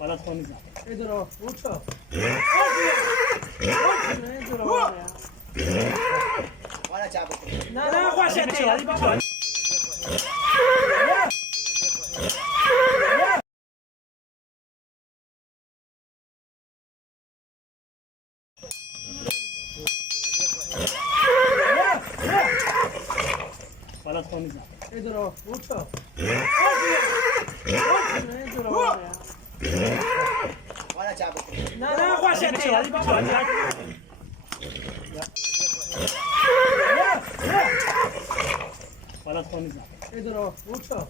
غلط خونی زن ادرا اوچا ولا تعب نه خوشته یادی بکن غلط خونی زن ادرا اوچا ولا تعب نه خوشته یادی بکن غلط خونی زن ادرا اوچا